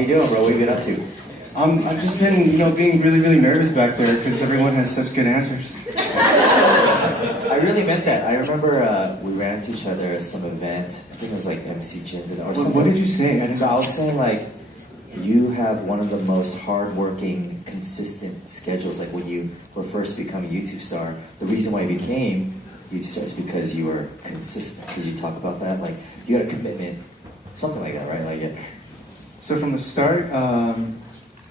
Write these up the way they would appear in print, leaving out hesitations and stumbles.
you doing, bro? What have you been up to? I've just been, being really, really nervous back there because everyone has such good answers. I really meant that. I remember we ran into each other at some event. I think it was like MC Chen's or something. What did you say? I was saying like, you have one of the most hardworking, consistent schedules. Like when you were first becoming a YouTube star, the reason why you became YouTube star is because you were consistent. Could you talk about that? Like you had a commitment, something like that, right? Like yeah. So from the start,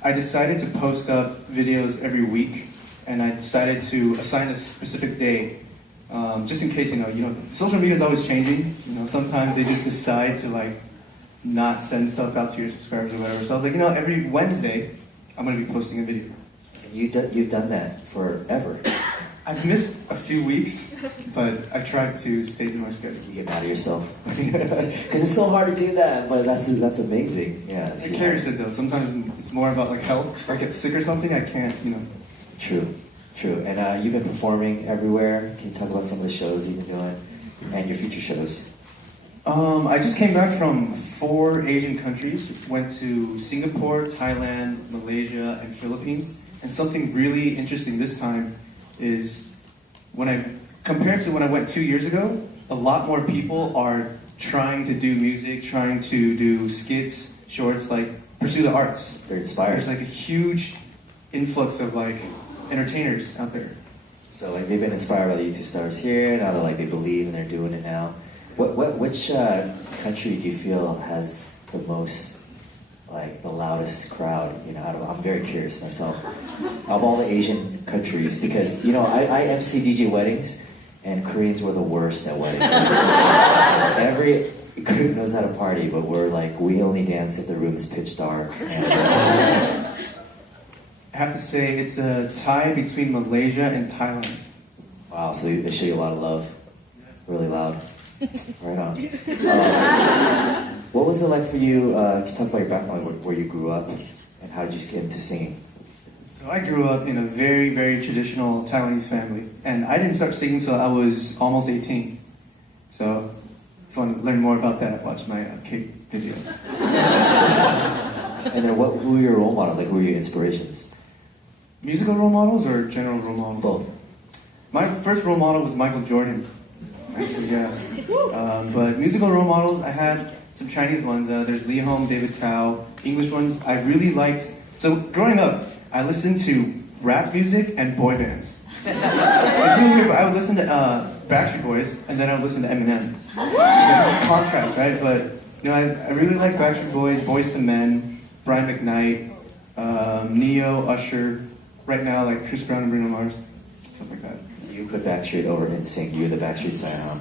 I decided to post up videos every week, and I decided to assign a specific day, just in case social media is always changing. Sometimes they just decide to like not send stuff out to your subscribers or whatever. So I was like, every Wednesday, I'm going to be posting a video. You've done that forever. I've missed a few weeks, but I tried to stay to my schedule. You get mad at yourself because it's so hard to do that, but that's amazing. Yeah. Like Carrie said though, sometimes it's more about like health. If I get sick or something, I can't. True. And you've been performing everywhere. Can you talk about some of the shows you've been doing and your future shows? I just came back from 4 Asian countries. Went to Singapore, Thailand, Malaysia, and Philippines. And something really interesting this time is compared to when I went 2 years ago, a lot more people are trying to do music, trying to do skits, shorts, like pursue the arts. They're inspired. There's like a huge influx of like entertainers out there. So like they've been inspired by the YouTube stars here. Now they're like they believe and they're doing it now. Which country do you feel has the most, like the loudest crowd? I'm very curious myself. Of all the Asian countries, because I MC DJ weddings, and Koreans were the worst at weddings. Every group knows how to party, but we only dance if the room is pitch dark. I have to say it's a tie between Malaysia and Thailand. Wow, so they show you a lot of love, really loud. Right on. What was it like for you? Can you talk about your background, where you grew up, and how did you get into singing? So I grew up in a very, very traditional Taiwanese family, and I didn't start singing until I was almost 18. So if you want to learn more about that, watch my cake video. And then who were your role models? Like, who were your inspirations? Musical role models or general role models? Both. My first role model was Michael Jordan. Actually, yeah. But musical role models, I had some Chinese ones. There's Lee Home, David Tao. English ones, I really liked. So growing up, I listened to rap music and boy bands. It's really weird, but I would listen to Backstreet Boys, and then I would listen to Eminem. It's like a contrast, right? But I really like Backstreet Boys, Boyz II Men, Brian McKnight, Neo, Usher. Right now, like Chris Brown and Bruno Mars, stuff like that. So you put Backstreet over NSYNC. You're the Backstreet side, huh?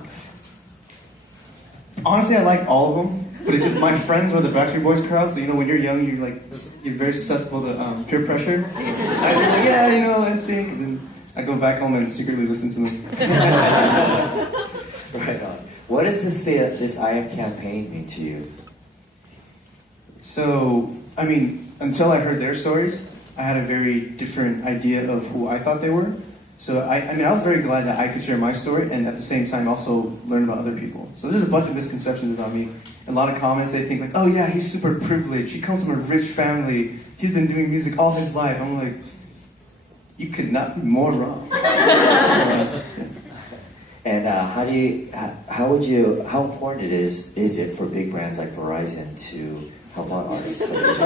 Honestly, I liked all of them, but it's just my friends were the Backstreet Boys crowd. So when you're young, you're very susceptible to peer pressure. I'd be like, yeah, NSYNC, and then I go back home and secretly listen to them. Right on. What does this I Am campaign mean to you? So, until I heard their stories, I had a very different idea of who I thought they were. So I was very glad that I could share my story and at the same time also learn about other people. So there's a bunch of misconceptions about me. A lot of comments, they think like, oh yeah, he's super privileged. He comes from a rich family. He's been doing music all his life. I'm like, you could not be more wrong. And how important is it for big brands like Verizon to help out artists like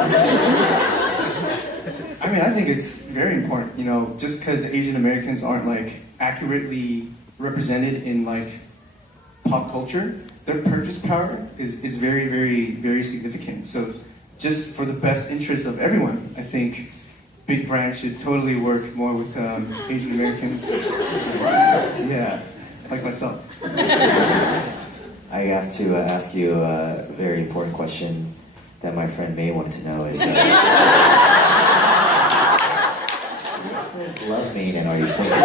I think it's very important, just because Asian Americans aren't like accurately represented in like pop culture, their purchase power is very, very, very significant. So just for the best interest of everyone, I think big brands should totally work more with Asian Americans. Yeah, like myself. I have to ask you a very important question that my friend May wanted to know is, what does love mean and are you single?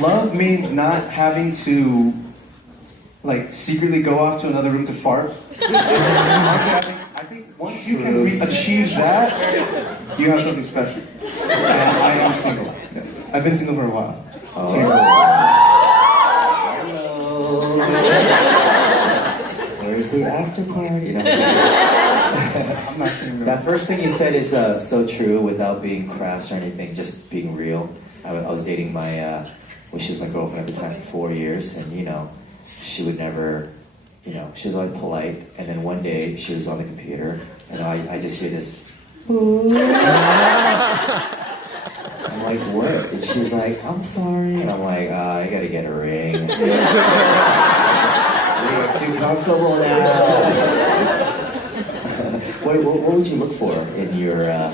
Love means not having to like secretly go off to another room to fart. I think once you can achieve that, you have something special. I am single. Yeah. I've been single for a while. Oh. Hello. the after party? You know? I'm not kidding. That first thing you said is so true without being crass or anything, just being real. I was dating my, well, she was my girlfriend at the time for 4 years, and you know, she would never, you know, she was always polite, and then one day she was on the computer, and I just hear this, I'm like, what? And she's like, I'm sorry, and I'm like, I gotta get a ring. You're too comfortable now. What would you look for in your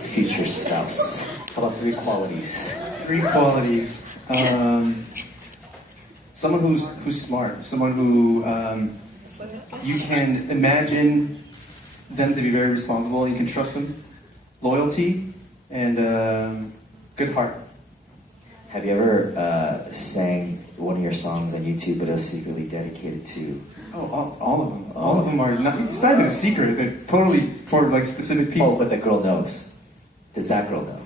future spouse? How about 3 qualities? 3 qualities. Someone who's smart. Someone who you can imagine them to be very responsible. You can trust them. Loyalty and good heart. Have you ever sang one of your songs on YouTube but it was secretly dedicated to? Oh, all of them. All of them are not. It's not even a secret. They're totally for like specific people. Oh, but the girl knows. Does that girl know?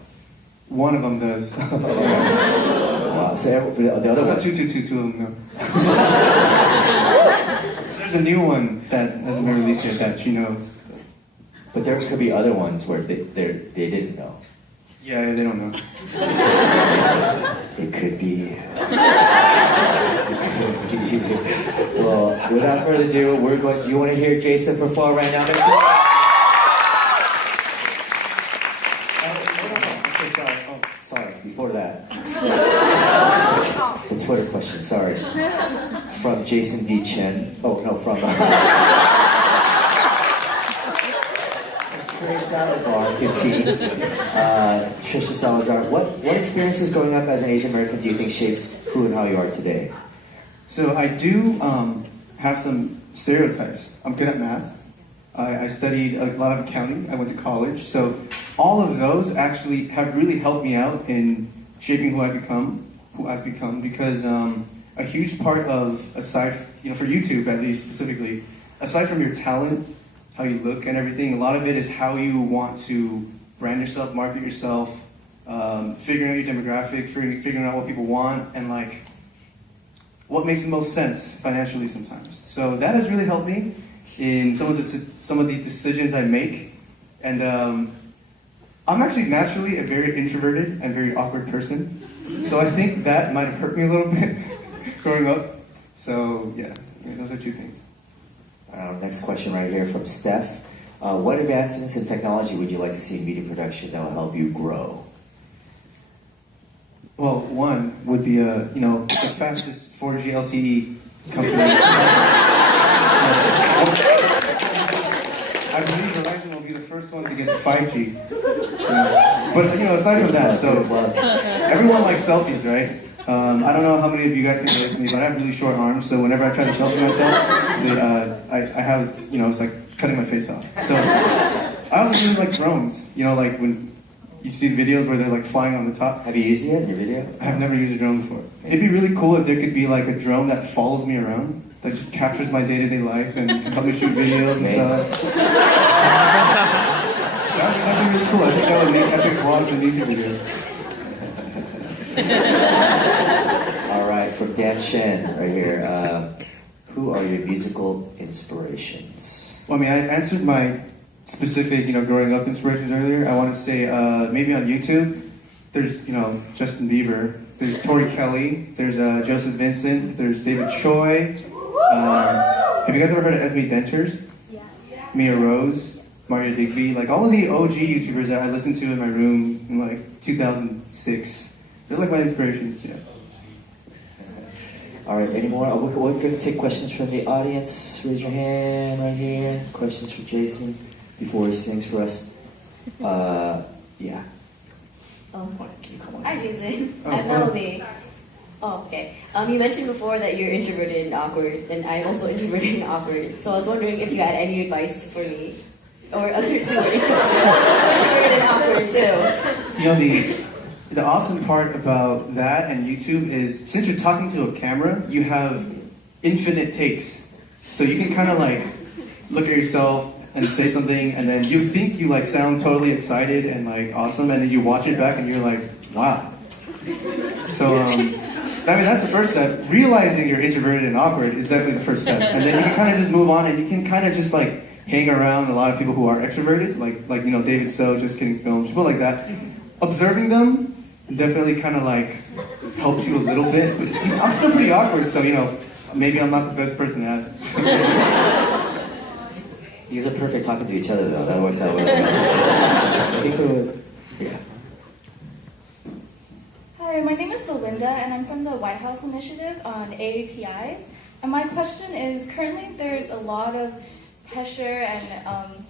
One of them does. Wow. So the other one. Two of them know. There's a new one that hasn't been released yet that she knows. But there could be other ones where they didn't know. Yeah, they don't know. It could be. Well, without further ado, we're going. Do you want to hear Jason perform right now? Sorry. Before that, the Twitter question. Sorry, from Jason D. Chen. Oh no, from. Salad Bar 15. Trisha Salazar. What experiences growing up as an Asian American do you think shapes who and how you are today? So I do have some stereotypes. I'm good at math. I studied a lot of accounting. I went to college. So all of those actually have really helped me out in shaping who I've become because a huge part of, aside, for YouTube at least specifically, aside from your talent, how you look and everything, a lot of it is how you want to brand yourself, market yourself, figuring out your demographic, figuring out what people want, and like what makes the most sense financially sometimes. So that has really helped me in some of the decisions I make. And I'm actually naturally a very introverted and very awkward person. So I think that might have hurt me a little bit growing up. So yeah, those are 2 things. Next question right here from Steph. What advancements in technology would you like to see in media production that will help you grow? Well, one would be the fastest 4G LTE company. I believe Verizon will be the first one to get to 5G. But aside from that, so everyone likes selfies, right? I don't know how many of you guys can relate to me, but I have really short arms, so whenever I try to selfie myself, I have, it's like cutting my face off. So I also really like drones, like when you see videos where they're like flying on the top. Have you used it yet in your video? I have never used a drone before. It'd be really cool if there could be like a drone that follows me around, that just captures my day-to-day life and can help me shoot videos and stuff. That'd be really cool. I think that would make epic vlogs and music videos. All right, from Dan Chen right here. Who are your musical inspirations? Well, I answered my specific, growing up inspirations earlier. I want to say maybe on YouTube, there's, Justin Bieber. There's Tori Kelly. There's Joseph Vincent. There's David Choi. Have you guys ever heard of Esme Denters? Yeah. Mia Rose, Mario Digby. Like all of the OG YouTubers that I listened to in my room in like 2006. They're like my inspirations, yeah. All right, any more? We're going to take questions from the audience. Raise your hand right here. Questions for Jason before he sings for us. Yeah. Can you come on? Hi, Jason. I'm Melody. Oh, okay. You mentioned before that you're introverted and awkward, and I'm also introverted and awkward. So I was wondering if you had any advice for me, or other two are introverted and awkward too. The awesome part about that and YouTube is, since you're talking to a camera, you have infinite takes. So you can kind of like look at yourself and say something, and then you think you like sound totally excited and like awesome, and then you watch it back and you're like, wow. So I mean, that's the first step. Realizing you're introverted and awkward is definitely the first step. And then you can kind of just move on and you can kind of just like hang around a lot of people who are extroverted, like you know, David So, Just Kidding Films, people like that. Observing them definitely kind of like helps you a little bit. But I'm still pretty awkward, so you know, maybe I'm not the best person to ask. You guys are perfect talking to each other though. That works out well. Yeah. Hi, my name is Belinda, and I'm from the White House Initiative on AAPIs. And my question is, currently there's a lot of pressure and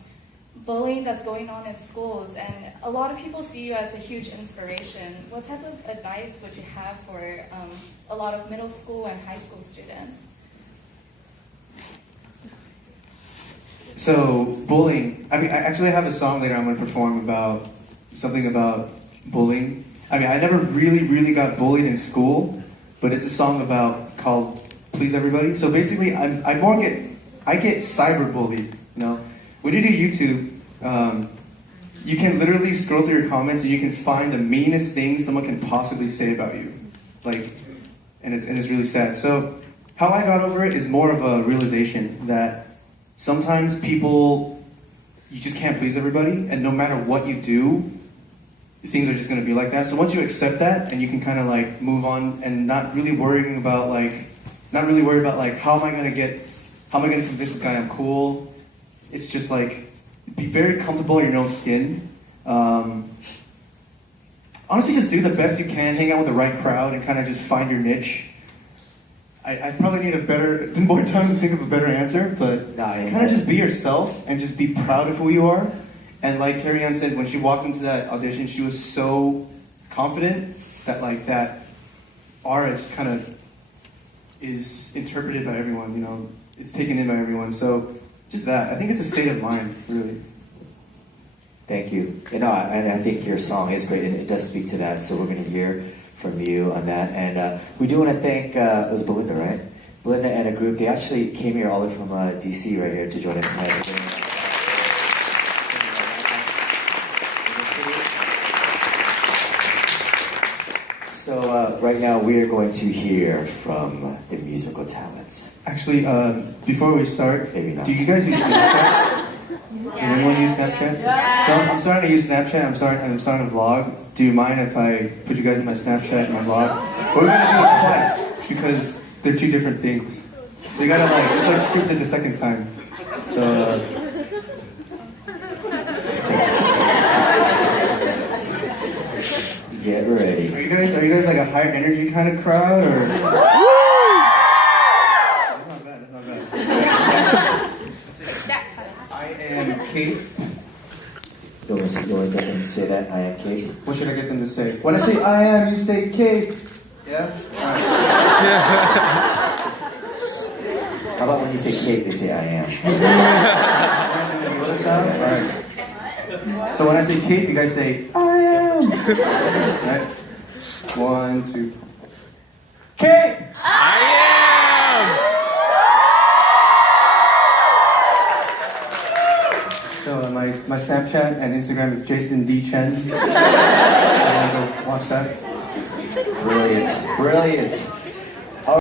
bullying that's going on in schools, and a lot of people see you as a huge inspiration. What type of advice would you have for a lot of middle school and high school students? So, bullying. I mean, I actually have a song later I'm going to perform about something about bullying. I mean, I never really got bullied in school, but it's a song called Please Everybody. So basically, I get cyberbullied, you know? When you do YouTube, you can literally scroll through your comments and you can find the meanest things someone can possibly say about you. Like, and it's really sad. So, how I got over it is more of a realization that sometimes you just can't please everybody, and no matter what you do, things are just going to be like that. So once you accept that, and you can kind of like move on, and not really worry about like how am I going to convince this guy I'm cool. It's just like be very comfortable in your own skin. Honestly, just do the best you can. Hang out with the right crowd, and kind of just find your niche. I probably need more time to think of a better answer, but kind of just be yourself and just be proud of who you are. And like Carrie Ann said, when she walked into that audition, she was so confident that like that aura just kind of is interpreted by everyone, you know, it's taken in by everyone. So just that, I think it's a state of mind, really. Thank you. You know, I think your song is great, and it does speak to that. So we're going to hear from you on that. And we do want to thank, it was Belinda, right? Belinda and a group. They actually came here all the way from DC right here to join us tonight. So right now we are going to hear from the musical talents. Actually, before we start, Maybe not. do you guys use Snapchat? Does anyone use Snapchat? So I'm starting to use Snapchat. I'm starting to vlog. Do you mind if I put you guys in my Snapchat and my vlog? But we're gonna do it twice because they're two different things. So you gotta it's like scripted the second time. So. Get ready. Are you guys like a higher energy kind of crowd, or? That's not bad. I am Kate. Do you want to get them to say that? I am Kate. What should I get them to say? When I say I am, you say Kate. Yeah? Alright. How about when you say Kate, they say I am? Alright. So when I say Kate, you guys say I am. Right? 1, 2. Kate! I So my Snapchat and Instagram is Jason D. Chen. Go watch that. Brilliant.